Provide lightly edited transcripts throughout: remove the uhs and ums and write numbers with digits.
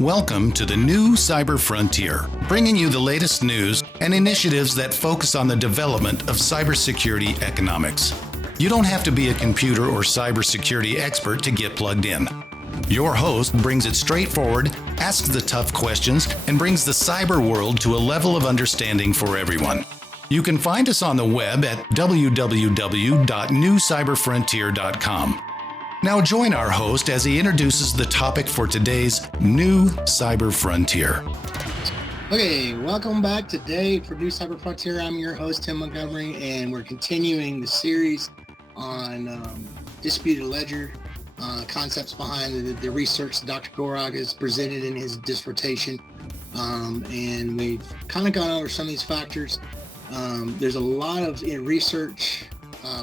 Welcome to the new Cyber Frontier, bringing you the latest news and initiatives that focus on the development of cybersecurity economics. You don't have to be a computer or cybersecurity expert to get plugged in. Your host brings it straightforward, asks the tough questions, and brings the cyber world to a level of understanding for everyone. You can find us on the web at www.newcyberfrontier.com. Now join our host as he introduces the topic for today's new Cyber Frontier. Okay, welcome back today for New Cyber Frontier. I'm your host, Tim Montgomery, and we're continuing the series on distributed ledger, concepts behind the research that Dr. Gorog has presented in his dissertation. And we've kind of gone over some of these factors. There's a lot of research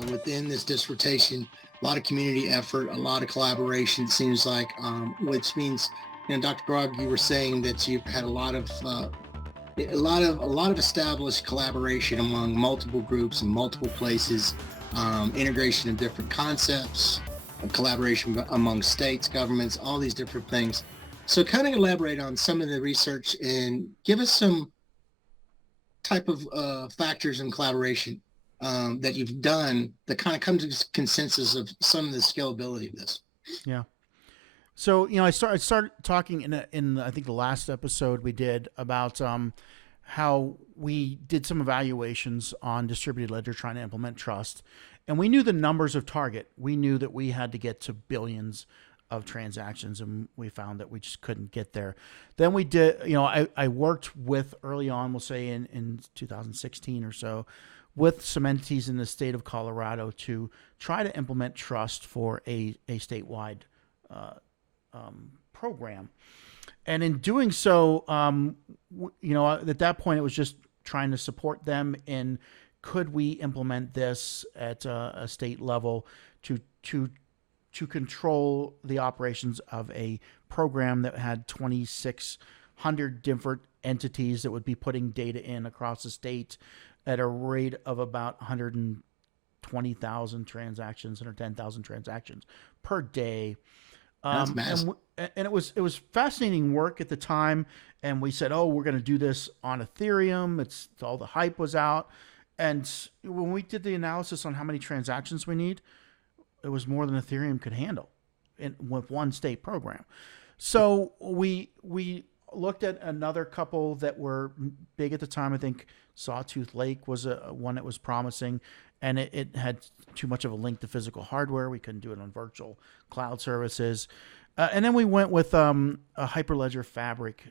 within this dissertation. A lot of community effort, a lot of collaboration, it seems like, which means, Dr. Grog, you were saying that you've had a lot of established collaboration among multiple groups and multiple places, integration of different concepts, collaboration among states, governments, all these different things. So kind of elaborate on some of the research and give us some type of factors in collaboration that you've done that kind of come to consensus of some of the scalability of this. Yeah. So, I started talking in I think the last episode we did about how we did some evaluations on distributed ledger trying to implement trust. And we knew the numbers of target. We knew that we had to get to billions of transactions, and we found that we just couldn't get there. Then we did, I worked with early on, we'll say in 2016 or so, with some entities in the state of Colorado to try to implement trust for a statewide program. And in doing so, at that point, it was just trying to support them in could we implement this at a state level to control the operations of a program that had 2,600 different entities that would be putting data in across the state at a rate of about 120,000 transactions, 110,000 transactions per day. That's massive. And it was fascinating work at the time. And we said, we're going to do this on Ethereum. All the hype was out. And when we did the analysis on how many transactions we need, it was more than Ethereum could handle with one state program. So we looked at another couple that were big at the time. I think Sawtooth Lake was one that was promising, and it had too much of a link to physical hardware. We couldn't do it on virtual cloud services. And then we went with a Hyperledger Fabric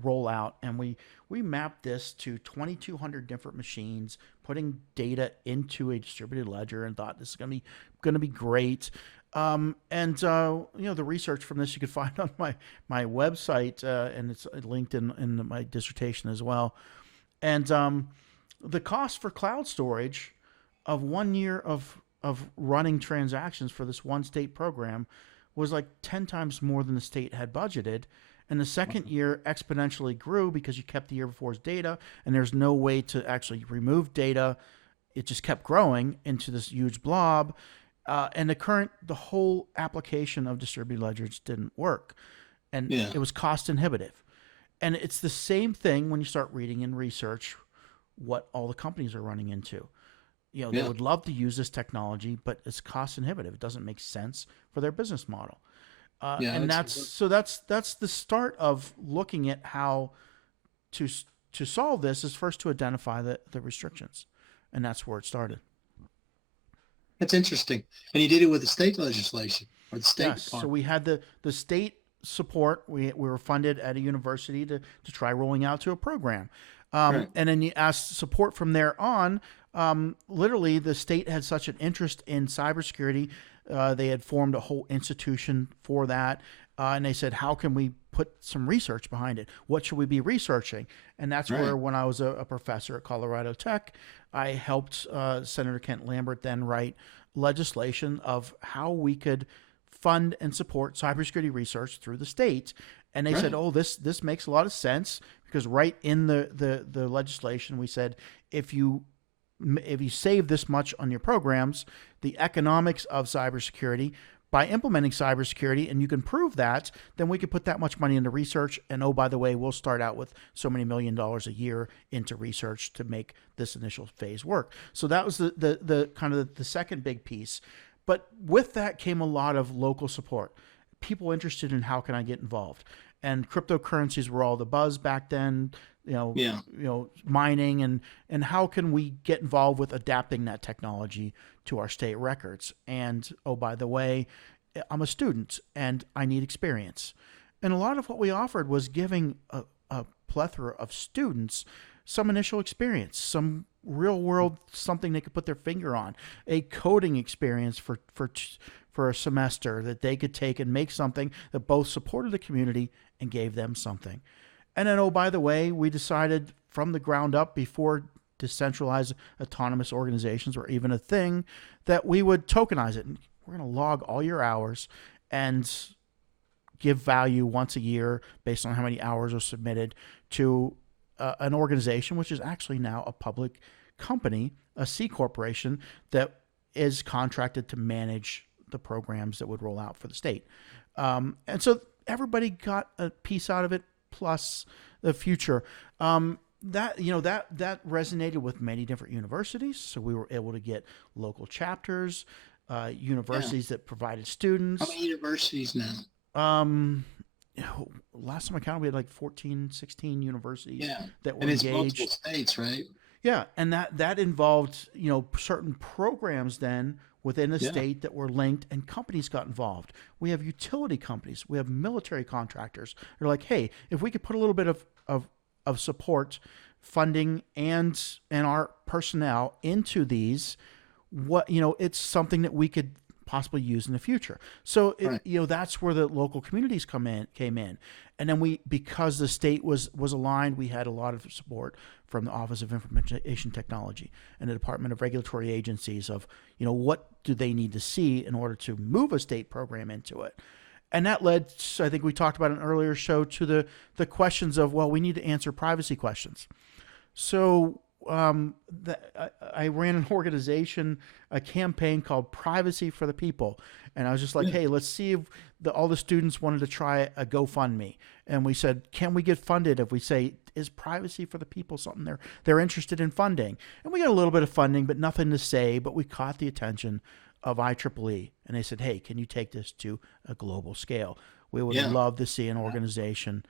rollout, and we mapped this to 2,200 different machines, putting data into a distributed ledger, and thought this is going to be great. The research from this you could find on my website, and it's linked in my dissertation as well. And the cost for cloud storage of 1 year of running transactions for this one state program was like 10 times more than the state had budgeted. And the second year exponentially grew because you kept the year before's data, and there's no way to actually remove data. It just kept growing into this huge blob. And the whole application of distributed ledgers didn't work. And it was cost inhibitive. And it's the same thing when you start reading and research what all the companies are running into. They would love to use this technology, but it's cost inhibitive. It doesn't make sense for their business model. And that's the start of looking at how to solve this is first to identify the restrictions. And that's where it started. That's interesting. And you did it with the state legislation or the state department. So we had the state support. We were funded at a university to try rolling out to a program. Right. And then you asked support from there on. Literally, the state had such an interest in cybersecurity. They had formed a whole institution for that. And they said, how can we put some research behind it? What should we be researching? And that's where, when I was a professor at Colorado Tech, I helped Senator Kent Lambert then write legislation of how we could fund and support cybersecurity research through the state. And they said, this makes a lot of sense, because right in the legislation, we said, if you save this much on your programs, the economics of cybersecurity by implementing cybersecurity, and you can prove that, then we could put that much money into research. And oh, by the way, we'll start out with so many $1 million a year into research to make this initial phase work. So that was the kind of the second big piece. But with that came a lot of local support. People interested in how can I get involved, and cryptocurrencies were all the buzz back then. Mining and how can we get involved with adapting that technology to our state records. And oh, by the way, I'm a student and I need experience. And a lot of what we offered was giving a plethora of students some initial experience, some real world, something they could put their finger on, a coding experience for a semester that they could take and make something that both supported the community and gave them something. And then, oh, by the way, we decided from the ground up, before decentralized autonomous organizations were even a thing, that we would tokenize it. And we're going to log all your hours and give value once a year based on how many hours are submitted to an organization, which is actually now a public company, a C corporation that is contracted to manage the programs that would roll out for the state. And so everybody got a piece out of it, plus the future. That resonated with many different universities. So we were able to get local chapters, universities that provided students. How many universities now? Last time I counted, we had like 14, 16 universities that were and it's engaged. Multiple states, right? Yeah, and that involved certain programs then within the state that were linked, and companies got involved. We have utility companies, we have military contractors. They're like, hey, if we could put a little bit of support, funding, and our personnel into these, it's something that we could possibly use in the future. So that's where the local communities came in, and then because the state was aligned, we had a lot of support from the Office of Information Technology and the Department of Regulatory Agencies of what do they need to see in order to move a state program into it. And that led, I think we talked about in an earlier show, to the questions of, well, we need to answer privacy questions. So I ran an organization, a campaign called Privacy for the People. And I was just like, hey, let's see if all the students wanted to try a GoFundMe. And we said, can we get funded if we say, is privacy for the people something they're interested in funding? And we got a little bit of funding, but nothing to say. But we caught the attention of IEEE. And they said, hey, can you take this to a global scale? We would love to see an organization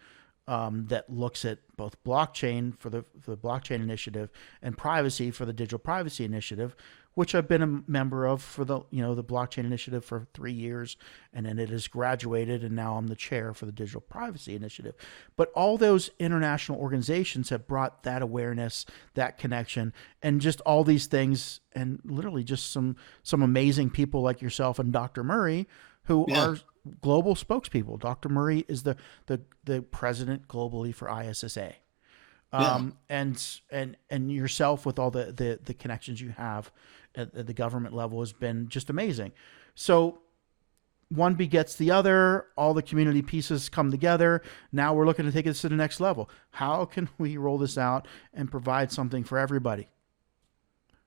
that looks at both blockchain for the blockchain initiative and privacy for the digital privacy initiative, which I've been a member of for the blockchain initiative for 3 years, and then it has graduated, and now I'm the chair for the digital privacy initiative. But all those international organizations have brought that awareness, that connection, and just all these things, and literally just some amazing people like yourself and Dr. Murray, who are global spokespeople. Dr. Murray is the president globally for ISSA. And yourself with all the connections you have at the government level has been just amazing. So one begets the other, all the community pieces come together. Now we're looking to take this to the next level. How can we roll this out and provide something for everybody?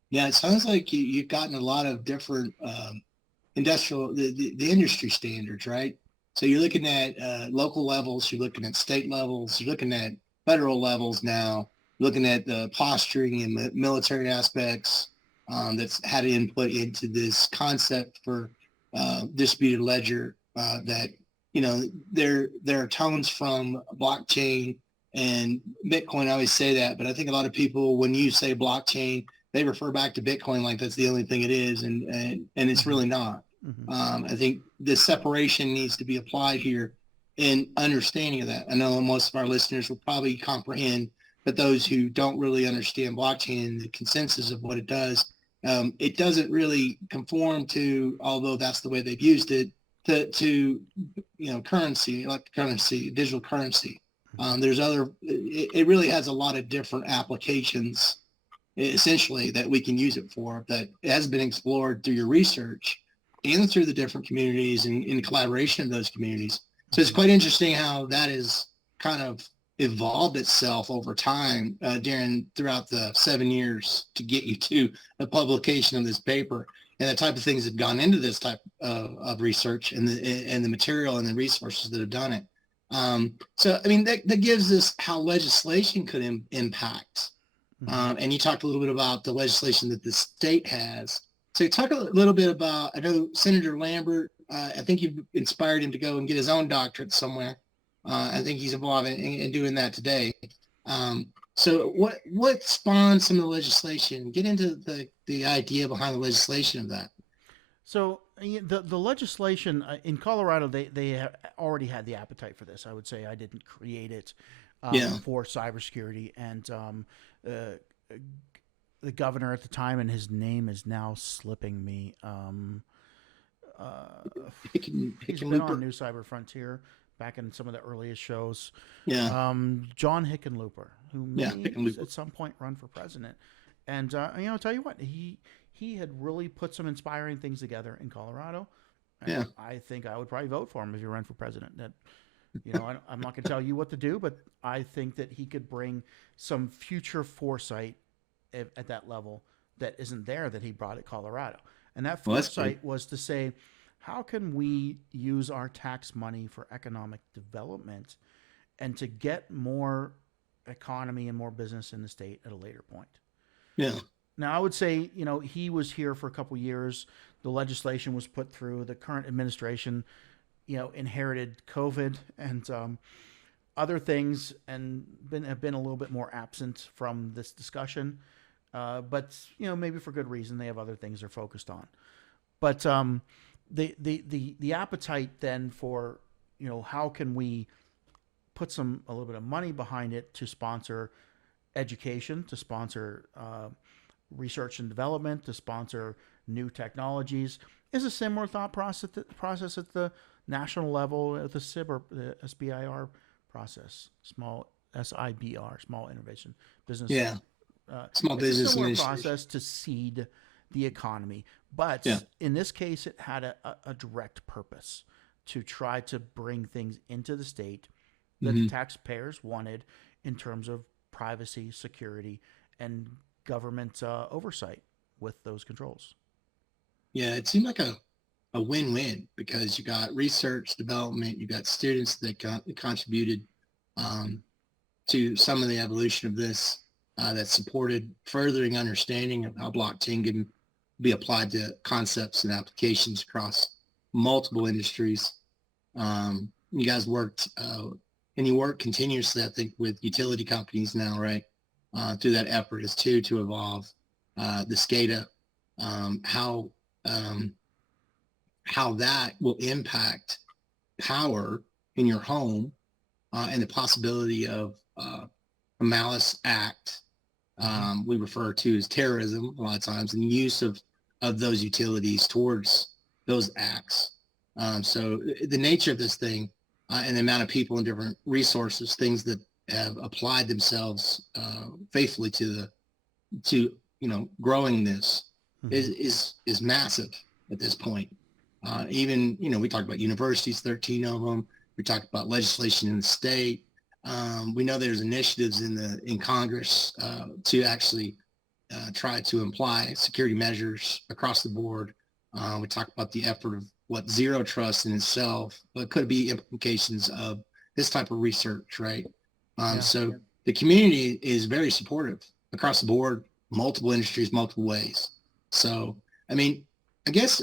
Yeah, it sounds like you've gotten a lot of different the industry standards, right? So you're looking at local levels, you're looking at state levels, you're looking at federal levels now, looking at the posturing and military aspects that's had input into this concept for distributed ledger that, there are tones from blockchain and Bitcoin. I always say that, but I think a lot of people, when you say blockchain, they refer back to Bitcoin like that's the only thing it is, and it's really not. Mm-hmm. I think the separation needs to be applied here in understanding of that. I know most of our listeners will probably comprehend, but those who don't really understand blockchain and the consensus of what it doesn't really conform to, although that's the way they've used it, to currency, electronic currency, digital currency. It really has a lot of different applications, essentially, that we can use it for, that has been explored through your research and through the different communities and in collaboration of those communities. So it's quite interesting how that has kind of evolved itself over time throughout the 7 years to get you to the publication of this paper. and the type of things that have gone into this type of research and the material and the resources that have done it. So, I mean, that gives us how legislation could impact. And you talked a little bit about the legislation that the state has. So talk a little bit about, I know Senator Lambert, I think you've inspired him to go and get his own doctorate somewhere. I think he's involved in doing that today. So what spawned some of the legislation? Get into the idea behind the legislation of that. So the legislation in Colorado, they have already had the appetite for this. I would say I didn't create it for cybersecurity, and the governor at the time, and his name is now slipping me. He's been on New Cyber Frontier back in some of the earliest shows. Yeah. John Hickenlooper, who may at some point run for president. And I'll tell you what, he had really put some inspiring things together in Colorado. And I think I would probably vote for him if he ran for president. That, I'm not going to tell you what to do, but I think that he could bring some future foresight at that level that isn't there that he brought at Colorado. And that foresight was to say, how can we use our tax money for economic development and to get more economy and more business in the state at a later point? Yeah. Now, I would say, he was here for a couple of years. The legislation was put through. The current administration, inherited COVID and other things and have been a little bit more absent from this discussion. But, maybe for good reason. They have other things they're focused on. But the appetite then for, how can we put a little bit of money behind it to sponsor education, to sponsor research and development, to sponsor new technologies, is a similar thought process at the national level, at the SIBR, the SBIR process, small SIBR, small innovation business. Yeah. Small business similar process to seed the economy. But in this case, it had a direct purpose to try to bring things into the state that the taxpayers wanted in terms of privacy, security, and government oversight with those controls. Yeah, it seemed like a win-win because you got research, development, you got students that contributed to some of the evolution of this that supported furthering understanding of how blockchain can be applied to concepts and applications across multiple industries. You guys worked, and you work continuously, I think, with utility companies now, right? Through that effort is to evolve the SCADA, how that will impact power in your home and the possibility of a malice act we refer to as terrorism a lot of times, and use of those utilities towards those acts. So the nature of this thing and the amount of people and different resources, things that have applied themselves faithfully to growing this is massive at this point. Even, we talked about universities, 13 of them. We talked about legislation in the state. We know there's initiatives in Congress to actually try to apply security measures across the board. We talked about the effort of zero trust in itself, but could be implications of this type of research, right? So the community is very supportive across the board, multiple industries, multiple ways. So, I mean, I guess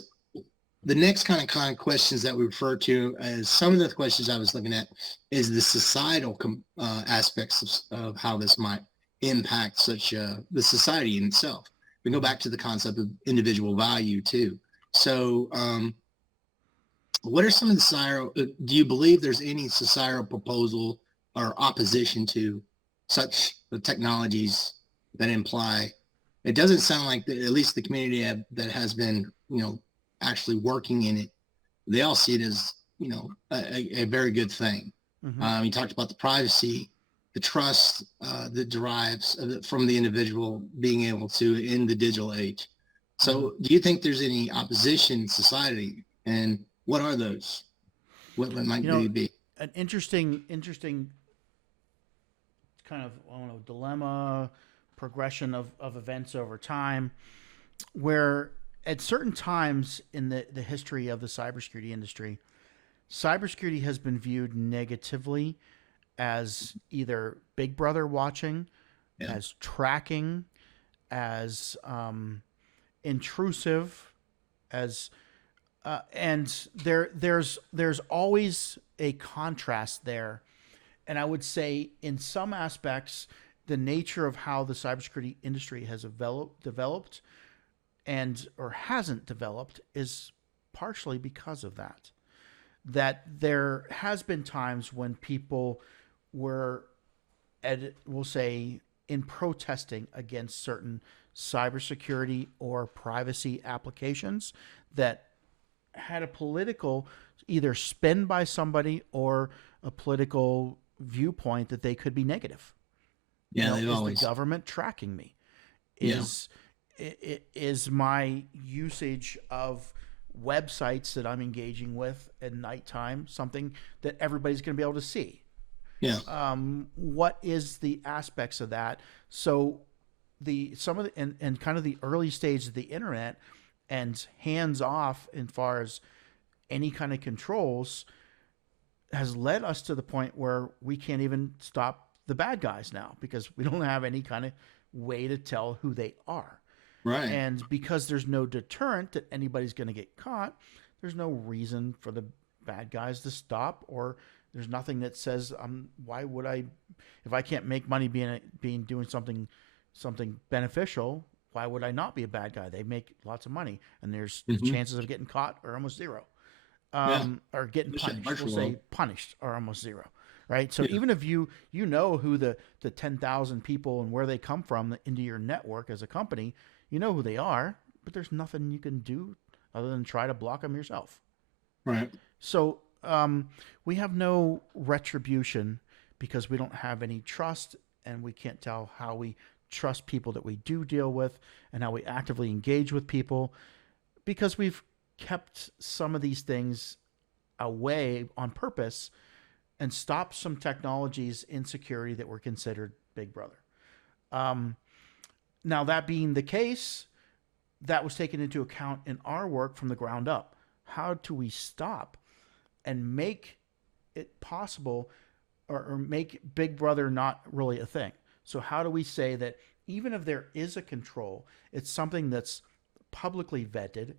the next kind of questions that we refer to as some of the questions I was looking at is the societal aspects of how this might impact the society in itself. We go back to the concept of individual value too. So what are some of the societal, do you believe there's any societal proposal or opposition to such technologies that imply, it doesn't sound like at least the community that has been, actually working in it, they all see it as, a very good thing. You talked about the privacy, the trust that derives from the individual being able to in the digital age. So do you think there's any opposition in society, and what are those? What might they be? An interesting kind of, dilemma, progression of events over time, where at certain times in the history of the cybersecurity industry, cybersecurity has been viewed negatively as either Big Brother watching, Yeah. as tracking, as intrusive, as and there's always a contrast there. And I would say in some aspects, the nature of how the cybersecurity industry has developed and or hasn't developed is partially because of that. That there has been times when people were, we'll say, in protesting against certain cybersecurity or privacy applications that had a political either spin by somebody or a political viewpoint that they could be negative. Yeah, Is always. the government tracking me? Yeah. Is my usage of websites that I'm engaging with at nighttime something that everybody's going to be able to see? Yeah. What is the aspects of that? So some of the and kind of the early stage of the internet and hands off as far as any kind of controls has led us to the point where we can't even stop the bad guys now because we don't have any kind of way to tell who they are. Right. And because there's no deterrent that anybody's going to get caught, there's no reason for the bad guys to stop, or there's nothing that says why would I, if I can't make money doing something beneficial, why would I not be a bad guy? They make lots of money, and there's the chances of getting caught are almost zero. Or getting punished. We'll say punished are almost zero, right? So even if you know who the 10,000 people and where they come from into your network as a company, you know who they are, but there's nothing you can do other than try to block them yourself. Right. So we have no retribution because we don't have any trust, and we can't tell how we trust people that we do deal with and how we actively engage with people because we've kept some of these things away on purpose and stopped some technologies in security that were considered Big Brother. Now, that being the case, that was taken into account in our work from the ground up. How do we stop and make it possible or make Big Brother not really a thing? So how do we say that even if there is a control, it's something that's publicly vetted,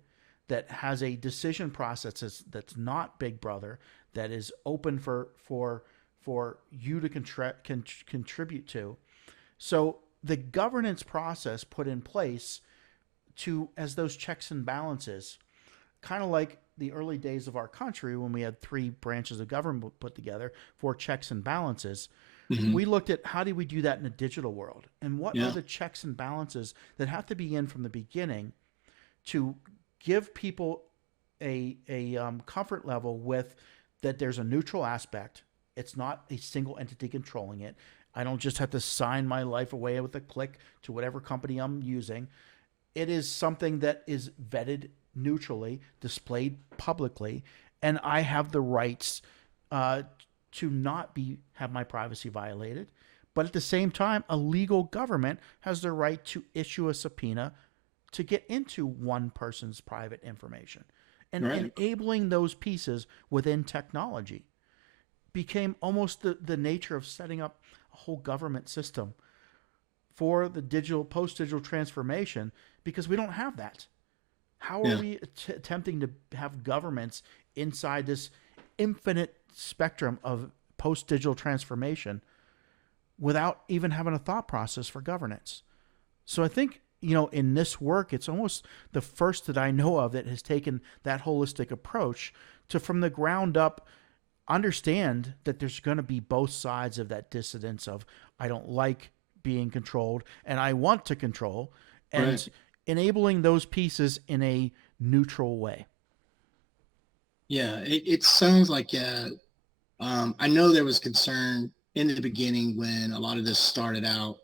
that has a decision process that's not Big Brother, that is open for you to contribute to. So the governance process put in place as those checks and balances, kind of like the early days of our country when we had 3 branches of government put together for checks and balances. We looked at how do we do that in a digital world, and what are the checks and balances that have to be in from the beginning to give people a comfort level with that there's a neutral aspect. It's not a single entity controlling it. I don't just have to sign my life away with a click to whatever company I'm using. It is something that is vetted neutrally, displayed publicly, and I have the rights to not have my privacy violated. But at the same time, a legal government has the right to issue a subpoena to get into one person's private information. And enabling those pieces within technology became almost the nature of setting up a whole government system for the post-digital transformation, because we don't have that. How are we attempting to have governments inside this infinite spectrum of post-digital transformation without even having a thought process for governance? So I think, in this work, it's almost the first that I know of that has taken that holistic approach to, from the ground up, understand that there's going to be both sides of that dissidence of I don't like being controlled and I want to control, and enabling those pieces in a neutral way. Yeah, it sounds like I know there was concern in the beginning when a lot of this started out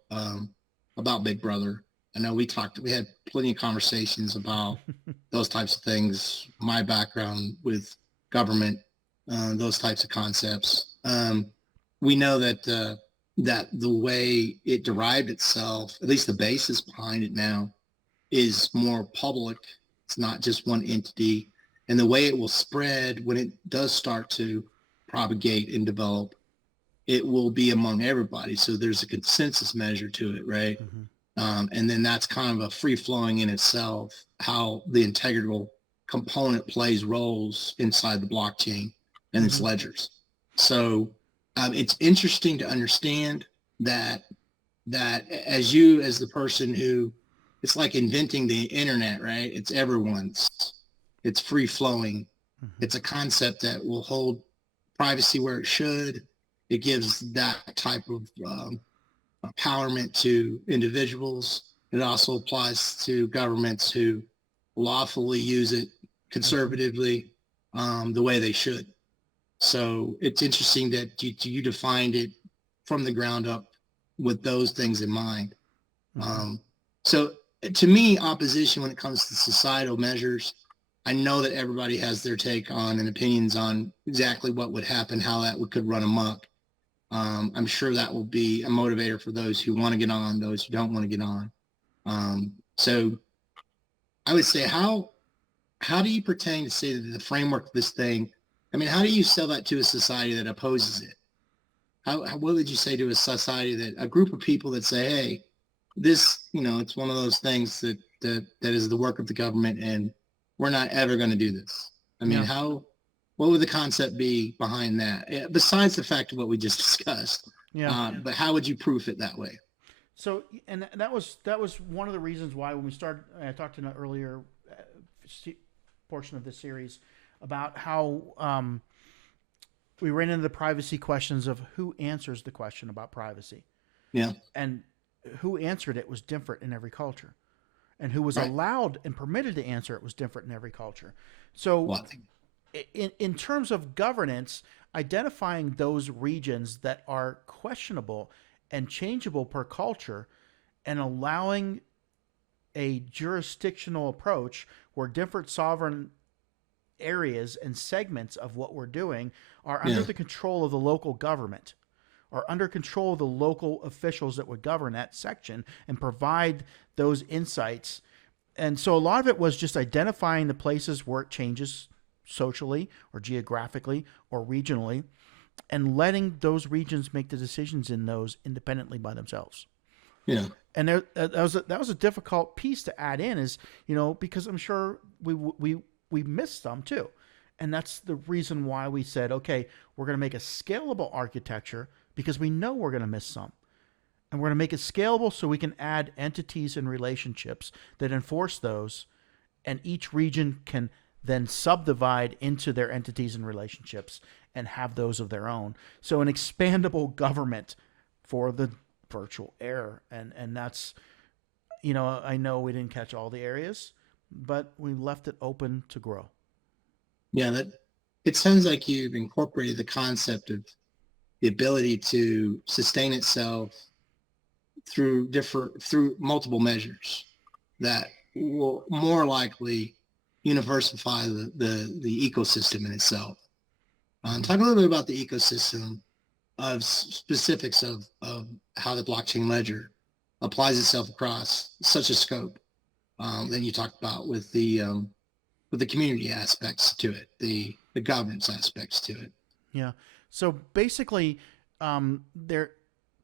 about Big Brother. I know we had plenty of conversations about those types of things, my background with government, those types of concepts. We know that the way it derived itself, at least the basis behind it now, is more public It's not just one entity. And the way it will spread when it does start to propagate and develop, it will be among everybody. So there's a consensus measure to it, right? And then that's kind of a free flowing in itself, how the integral component plays roles inside the blockchain and its ledgers. So it's interesting to understand that as the person who, it's like inventing the internet, right? It's everyone's. It's free flowing. It's a concept that will hold privacy where it should. It gives that type of empowerment to individuals. It also applies to governments who lawfully use it conservatively the way they should. So it's interesting that you defined it from the ground up with those things in mind. So to me, opposition when it comes to societal measures, I know that everybody has their take on and opinions on exactly what would happen, how that could run amok. I'm sure that will be a motivator for those who want to get on, those who don't want to get on. So I would say, how do you pertain to say that the framework of this thing, I mean, how do you sell that to a society that opposes it? What would you say to a society a group of people that say, hey, this, it's one of those things that is the work of the government and we're not ever going to do this. I mean, what would the concept be behind that? Besides the fact of what we just discussed, but how would you proof it that way? So, and that was one of the reasons why when we started, I talked in an earlier portion of this series about how we ran into the privacy questions of who answers the question about privacy. Yeah. And who answered it was different in every culture. And who was allowed and permitted to answer it was different in every culture. So in terms of governance, identifying those regions that are questionable and changeable per culture and allowing a jurisdictional approach where different sovereign areas and segments of what we're doing are under the control of the local government or under control of the local officials that would govern that section and provide those insights. And so a lot of it was just identifying the places where it changes socially or geographically or regionally and letting those regions make the decisions in those independently by themselves. Yeah. And that was a difficult piece to add in is, because I'm sure we missed some too. And that's the reason why we said, okay, we're going to make a scalable architecture because we know we're going to miss some. And we're going to make it scalable so we can add entities and relationships that enforce those. And each region can then subdivide into their entities and relationships and have those of their own. So an expandable government for the virtual era. And that's, I know we didn't catch all the areas, but we left it open to grow. Yeah, it sounds like you've incorporated the concept of the ability to sustain itself through multiple measures that will more likely universify the ecosystem in itself. Talk a little bit about the ecosystem of specifics of how the blockchain ledger applies itself across such a scope that you talked about with the community aspects to it, the governance aspects to it. Yeah. So basically,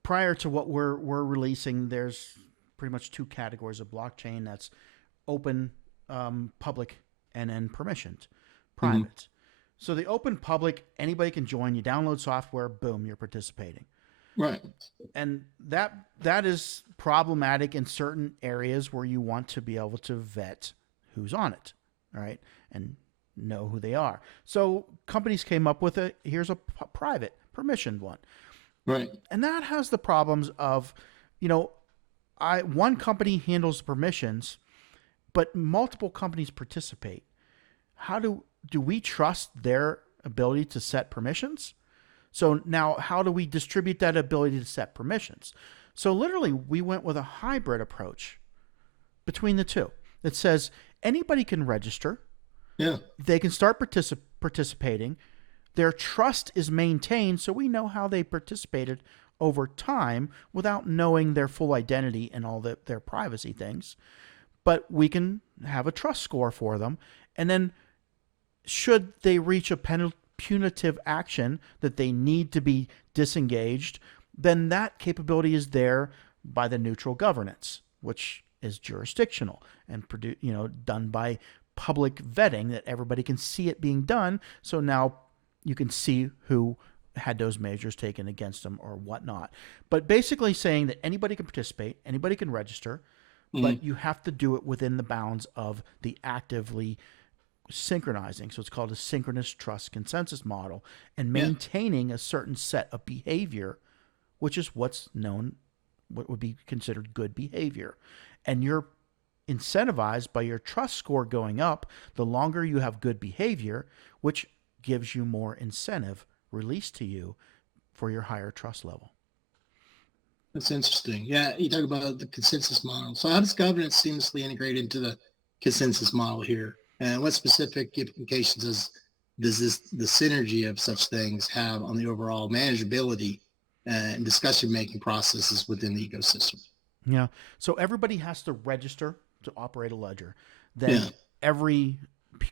prior to what we're releasing, there's pretty much two categories of blockchain. That's open, public, and then permissioned, private. Mm-hmm. So the open public, anybody can join. You download software, boom, you're participating. Right. And that is problematic in certain areas where you want to be able to vet who's on it, right, and know who they are. So companies came up with here's a private, permissioned one. Right. And that has the problems of, one company handles the permissions, but multiple companies participate. How do we trust their ability to set permissions? So now how do we distribute that ability to set permissions? So literally we went with a hybrid approach between the two that says anybody can register. Yeah. They can start participating. Their trust is maintained, so we know how they participated over time without knowing their full identity and all their privacy things. but we can have a trust score for them. And then should they reach a punitive action that they need to be disengaged, then that capability is there by the neutral governance, which is jurisdictional and done by public vetting that everybody can see it being done. So now you can see who had those measures taken against them or whatnot. But basically saying that anybody can participate, anybody can register, but you have to do it within the bounds of the actively synchronizing. So it's called a synchronous trust consensus model, and maintaining a certain set of behavior, which is what would be considered good behavior. And you're incentivized by your trust score going up the longer you have good behavior, which gives you more incentive released to you for your higher trust level. That's interesting. Yeah, you talk about the consensus model. So how does governance seamlessly integrate into the consensus model here? And what specific implications does the synergy of such things have on the overall manageability and discussion-making processes within the ecosystem? Yeah. So everybody has to register to operate a ledger. Then every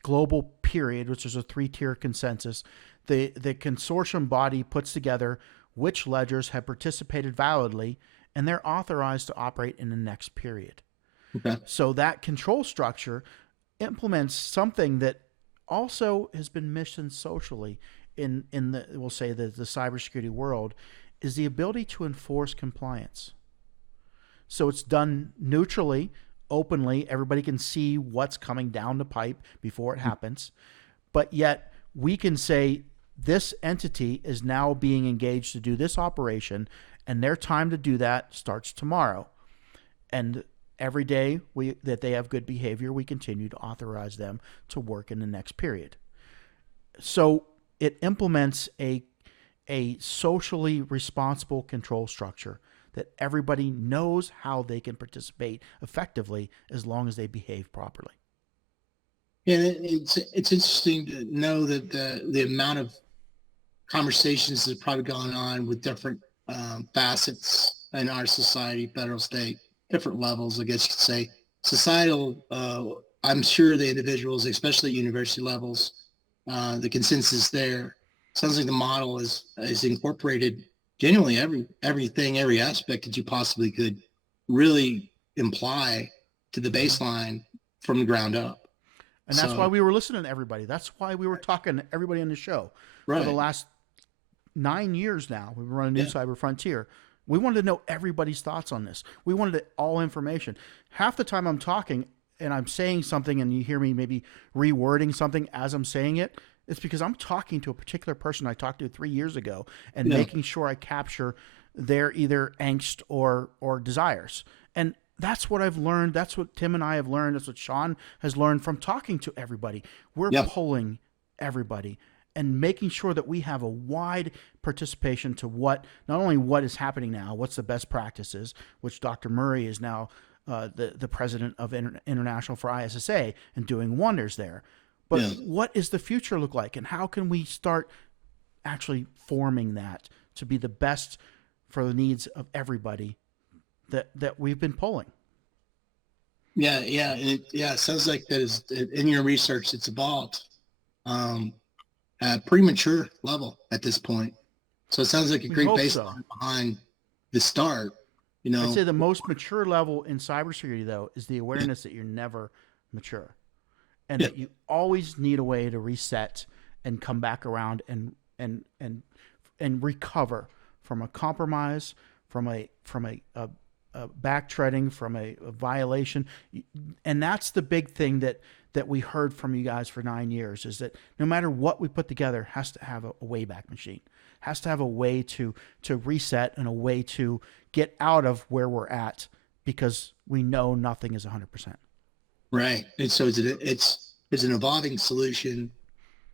global period, which is a 3-tier consensus, the consortium body puts together which ledgers have participated validly, and they're authorized to operate in the next period. Okay. So that control structure implements something that also has been missed socially in the, we'll say, the cybersecurity world, is the ability to enforce compliance. So it's done neutrally, openly. Everybody can see what's coming down the pipe before it happens. But yet we can say this entity is now being engaged to do this operation, and their time to do that starts tomorrow. And every day that they have good behavior, we continue to authorize them to work in the next period. So it implements a socially responsible control structure that everybody knows how they can participate effectively as long as they behave properly. Yeah, it's interesting to know that the amount of conversations that have probably gone on with different facets in our society, federal, state, different levels, I guess you could say. Societal, I'm sure the individuals, especially at university levels, the consensus there, sounds like the model is incorporated genuinely everything, every aspect that you possibly could really imply to the baseline from the ground up. And that's why we were listening to everybody. That's why we were talking to everybody on the show. Right. For the last 9 years now, we've been running New Cyber Frontier. We wanted to know everybody's thoughts on this. We wanted all information. Half the time I'm talking and I'm saying something and you hear me maybe rewording something as I'm saying it, it's because I'm talking to a particular person I talked to 3 years ago and making sure I capture their either angst or desires. And that's what I've learned. That's what Tim and I have learned. That's what Sean has learned from talking to everybody. We're pulling everybody and making sure that we have a wide participation to not only what is happening now, what's the best practices, which Dr. Murray is now the president of International for ISSA and doing wonders there. But what is the future look like, and how can we start actually forming that to be the best for the needs of everybody that we've been pulling? It sounds like that is in your research. It's evolved at premature level at this point. So it sounds like a great baseline behind the start. I'd say the most mature level in cybersecurity, though, is the awareness that you're never mature, and that you always need a way to reset and come back around and recover from a compromise, from a backtreading, from a violation. And that's the big thing that we heard from you guys for 9 years, is that no matter what we put together, has to have a wayback machine, has to have a way to reset and a way to get out of where we're at, because we know nothing is 100%. Right. And so it's an evolving solution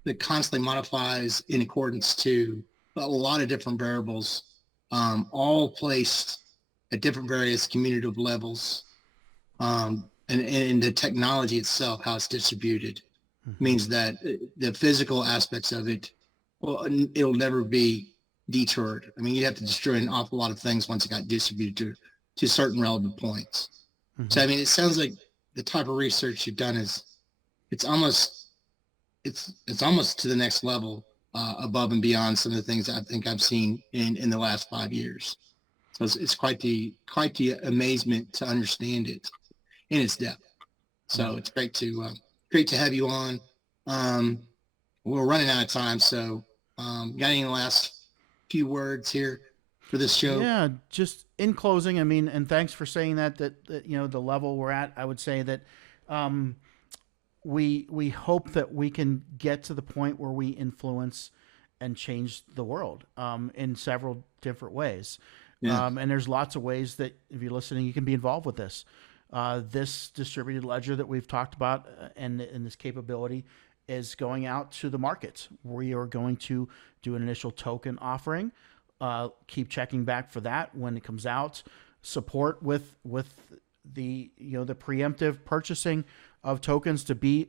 that constantly modifies in accordance to a lot of different variables, all placed at different various communicative levels. And the technology itself, how it's distributed, means that the physical aspects of it, well, it'll never be deterred. I mean, you'd have to destroy an awful lot of things once it got distributed to certain relevant points. So, I mean, it sounds like the type of research you've done is it's almost to the next level, above and beyond some of the things I think I've seen in the last 5 years. So it's quite the amazement to understand it in its depth. So it's great to have you on. We're running out of time, so got any last few words here for this show? Yeah, just in closing, I mean, and thanks for saying that the level we're at, I would say that we hope that we can get to the point where we influence and change the world in several different ways. Yeah. And there's lots of ways that if you're listening, you can be involved with this. This distributed ledger that we've talked about and this capability is going out to the markets. We are going to do an initial token offering. Keep checking back for that when it comes out. Support with the the preemptive purchasing of tokens to be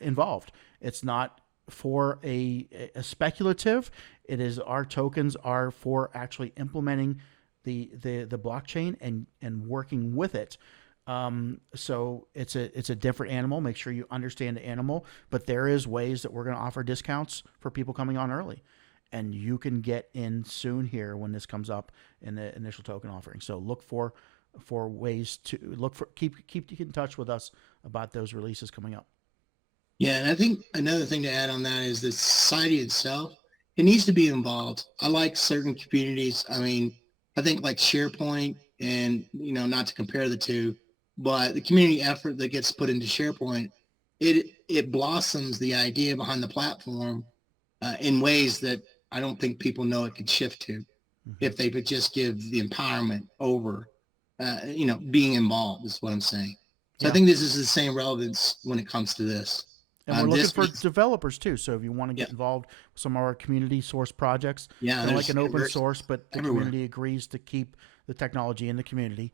involved. It's not for a speculative. It is our tokens are for actually implementing the blockchain and working with it. So it's a different animal. Make sure you understand the animal, but there is ways that we're going to offer discounts for people coming on early, and you can get in soon here when this comes up in the initial token offering. So look for ways to keep in touch with us about those releases coming up. Yeah, and I think another thing to add on that is the society itself. It needs to be involved. I like certain communities. I mean, I think like SharePoint, and not to compare the two, but the community effort that gets put into SharePoint, it blossoms the idea behind the platform in ways that I don't think people know it could shift to if they could just give the empowerment over, being involved is what I'm saying. So I think this is the same relevance when it comes to this. And we're looking for developers too. So if you want to get involved with some of our community source projects, like an open source, but the community agrees to keep the technology in the community,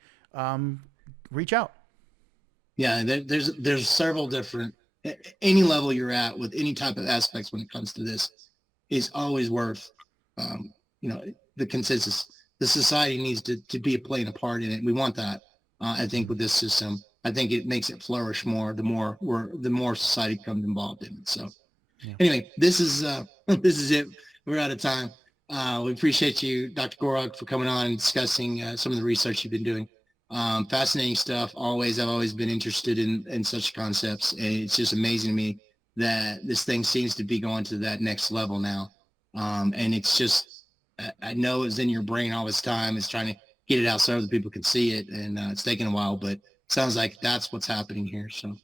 reach out. Yeah, there's several different, any level you're at with any type of aspects when it comes to this is always worth, the consensus. The society needs to be playing a part in it. We want that. I think with this system, I think it makes it flourish more the more society becomes involved in it. So anyway, this is it. We're out of time. We appreciate you, Dr. Gorok, for coming on and discussing some of the research you've been doing. Fascinating stuff. I've always been interested in such concepts, and it's just amazing to me that this thing seems to be going to that next level now. And it's just, I know it's in your brain all this time. It's trying to get it out so other people can see it, and it's taking a while, but sounds like that's what's happening here. So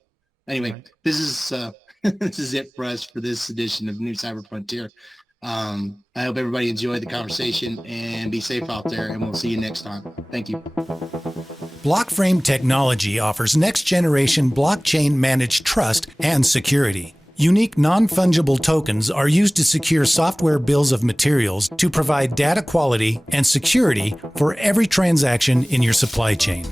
anyway, this is it for us for this edition of New Cyber Frontier. I hope everybody enjoyed the conversation, and be safe out there, and we'll see you next time. Thank you. Blockframe Technology offers next-generation blockchain-managed trust and security. Unique non-fungible tokens are used to secure software bills of materials to provide data quality and security for every transaction in your supply chain.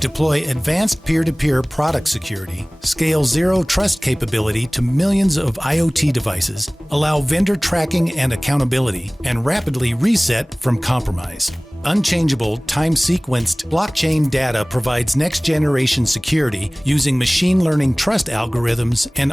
Deploy advanced peer-to-peer product security, scale zero trust capability to millions of IoT devices, allow vendor tracking and accountability, and rapidly reset from compromise. Unchangeable, time-sequenced blockchain data provides next-generation security using machine learning trust algorithms and